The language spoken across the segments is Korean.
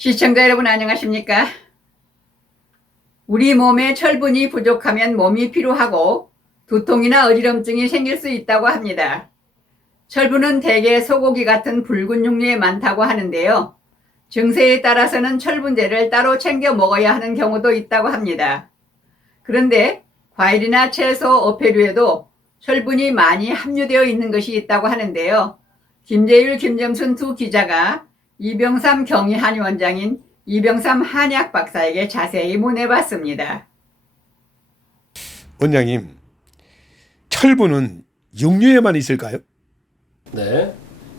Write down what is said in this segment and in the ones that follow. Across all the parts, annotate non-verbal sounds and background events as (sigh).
시청자 여러분 안녕하십니까? 우리 몸에 철분이 부족하면 몸이 피로하고 두통이나 어지럼증이 생길 수 있다고 합니다. 철분은 대개 소고기 같은 붉은 육류에 많다고 하는데요. 증세에 따라서는 철분제를 따로 챙겨 먹어야 하는 경우도 있다고 합니다. 그런데 과일이나 채소, 어패류에도 철분이 많이 함유되어 있는 것이 있다고 하는데요. 김재율, 김정순 두 기자가 이병삼 경희한 원장인 이병삼 한약 박사에게 자세히 문해봤습니다. 원장님, 철분은 육류에만 있을까요? 네.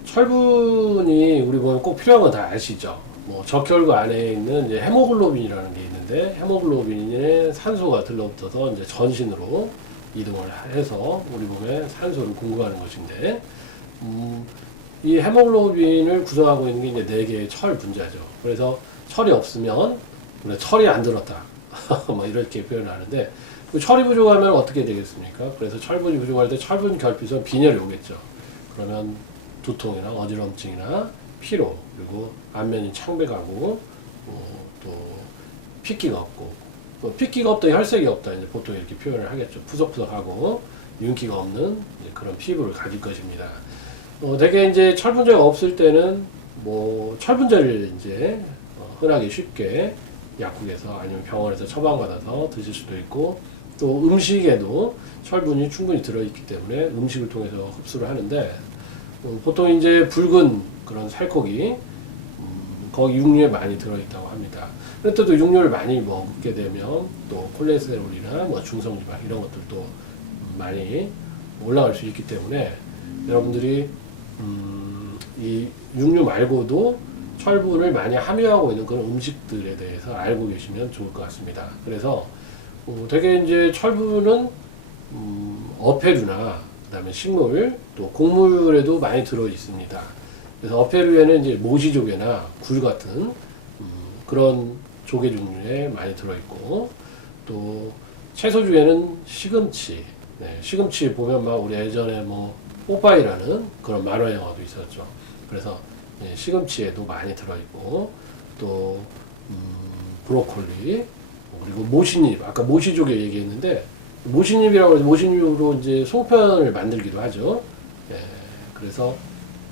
철분이 우리 몸에 꼭 필요한 건 다 아시죠? 뭐 적혈구 안에 있는 이제 헤모글로빈이라는 게 있는데 헤모글로빈에 산소가 들러붙어서 이제 전신으로 이동을 해서 우리 몸에 산소를 공급하는 것인데 음, 이 헤모글로빈을 구성하고 있는 게 이제 네 개의 철 분자죠. 그래서 철이 없으면 우리가 철이 안 들었다. (laughs) 뭐 이렇게 표현하는데 그 철이 부족하면 어떻게 되겠습니까? 그래서 철분이 부족할 때 철분 결핍성 빈혈이 오겠죠. 그러면 두통이나 어지럼증이나 피로 그리고 안면이 창백하고 어, 또 핏기가 없고 또 핏기가 없다 혈색이 없다 이제 보통 이렇게 표현을 하겠죠 푸석푸석하고 윤기가 없는 그런 피부를 가질 것입니다. 어, 대개 이제 철분제가 없을 때는 뭐 철분제를 이제 어, 흔하게 쉽게 약국에서 아니면 병원에서 처방받아서 드실 수도 있고 또 음식에도 철분이 충분히 들어있기 때문에 음식을 통해서 흡수를 하는데 어, 보통 이제 붉은 그런 살코기 음, 거기 육류에 많이 들어있다고 합니다. 그런데 또 육류를 많이 먹게 되면 또 콜레스테롤이나 뭐 중성지방 이런 것들도 음, 많이 올라갈 수 있기 때문에 여러분들이 음, 이 육류 말고도 철분을 많이 함유하고 있는 그런 음식들에 대해서 알고 계시면 좋을 것 같습니다. 그래서 어, 되게 이제 철분은 음, 어패류나 그다음에 식물 또 곡물에도 많이 들어 있습니다. 그래서 어패류에는 이제 모지조개나 굴 같은 음, 그런 조개 종류에 많이 들어 있고 또 채소주에는 시금치, 네, 시금치 보면 막 우리 예전에 뭐 뽀빠이라는 그런 만화 영화도 있었죠. 그래서 예, 시금치에도 많이 들어 있고 또 음, 브로콜리 그리고 모시잎 아까 모시조개 얘기했는데 모신잎이라고 해서 모신잎으로 이제 송편을 만들기도 하죠. 예, 그래서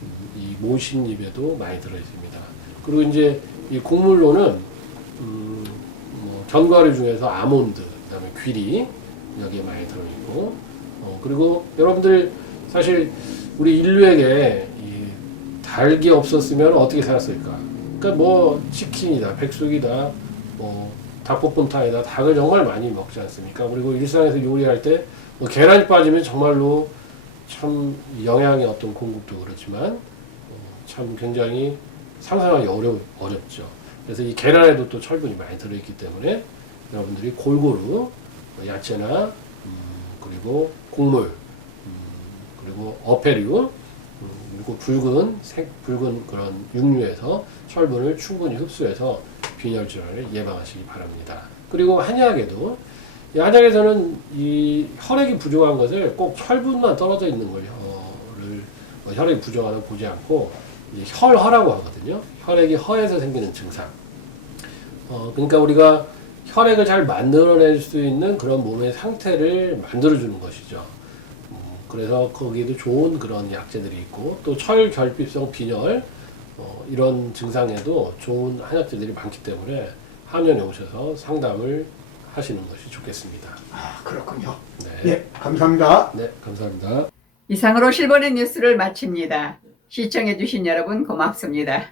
음, 이 모신잎에도 많이 들어 있습니다. 그리고 이제 이 곡물로는 음, 뭐 견과류 중에서 아몬드, 그다음에 귀리 여기에 많이 들어 있고, 어, 그리고 여러분들 사실 우리 인류에게 이 닭이 없었으면 어떻게 살았을까? 그러니까 뭐 치킨이다, 백숙이다, 뭐 닭볶음탕에다 닭을 정말 많이 먹지 않습니까? 그리고 일상에서 요리할 때 뭐 계란이 빠지면 정말로 참 영양의 어떤 공급도 그렇지만 어, 참 굉장히 상상하기 어려, 어렵죠. 그래서 이 계란에도 또 철분이 많이 들어있기 때문에 여러분들이 골고루 뭐 야채나 음, 그리고 곡물 음, 그리고 어패류 음, 그리고 붉은 색 붉은 그런 육류에서 철분을 충분히 흡수해서 빈혈 질환을 예방하시기 바랍니다. 그리고 한약에도 이 한약에서는 이 혈액이 부족한 것을 꼭 철분만 떨어져 있는 걸 혈을 뭐 혈액이 부족하다고 보지 않고 이 혈허라고 하거든요. 혈액이 허해서 생기는 증상. 어, 그러니까 우리가 혈액을 잘 만들어낼 수 있는 그런 몸의 상태를 만들어주는 것이죠. 음, 그래서 거기에도 좋은 그런 약재들이 있고 또 철 결핍성 빈혈 어, 이런 증상에도 좋은 한약재들이 많기 때문에 한의원에 오셔서 상담을 하시는 것이 좋겠습니다. 아, 그렇군요. 네, 예, 감사합니다. 네 감사합니다. 이상으로 실버의 뉴스를 마칩니다. 시청해주신 여러분 고맙습니다.